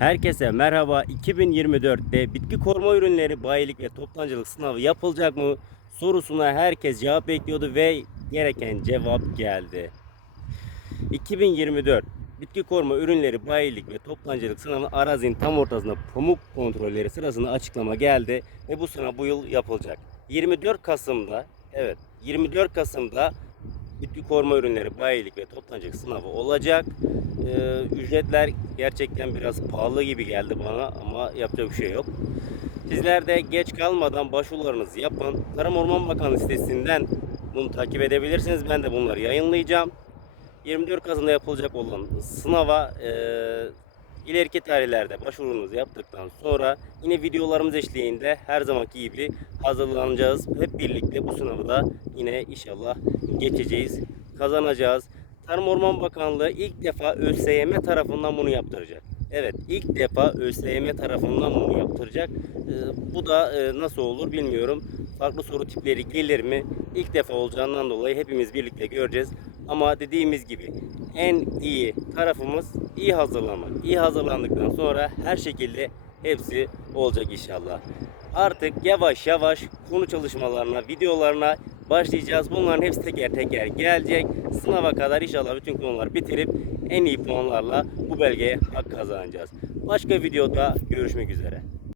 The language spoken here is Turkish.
Herkese merhaba. 2024'te bitki koruma ürünleri bayilik ve toptancılık sınavı yapılacak mı sorusuna herkes cevap bekliyordu ve gereken cevap geldi. 2024 bitki koruma ürünleri bayilik ve toptancılık sınavı arazinin tam ortasında pamuk kontrolleri sırasında açıklama geldi ve bu sınav bu yıl yapılacak. 24 Kasım'da evet 24 Kasım'da bitki koruma ürünleri bayilik ve toptancılık sınavı olacak. Ee, ücretler gerçekten biraz pahalı gibi geldi bana ama yapacak bir şey yok. Sizler de geç kalmadan başvurularınızı yapın. Tarım Orman Bakanlığı sitesinden bunu takip edebilirsiniz. Ben de bunları yayınlayacağım. 24 Kasım'da yapılacak olan sınava e, ileriki tarihlerde başvurunuzu yaptıktan sonra yine videolarımız eşliğinde her zamanki gibi hazırlanacağız. Hep birlikte bu sınavı da yine inşallah geçeceğiz, kazanacağız. Tarım Orman Bakanlığı ilk defa ÖSYM tarafından bunu yaptıracak. Evet ilk defa ÖSYM tarafından bunu yaptıracak. Ee, bu da e, nasıl olur bilmiyorum. Farklı soru tipleri gelir mi? İlk defa olacağından dolayı hepimiz birlikte göreceğiz. Ama dediğimiz gibi en iyi tarafımız iyi hazırlamak. İyi hazırlandıktan sonra her şekilde hepsi olacak inşallah. Artık yavaş yavaş konu çalışmalarına, videolarına başlayacağız. Bunların hepsi teker teker gelecek. Sınava kadar inşallah bütün konuları bitirip en iyi puanlarla bu belgeye hak kazanacağız. Başka videoda görüşmek üzere.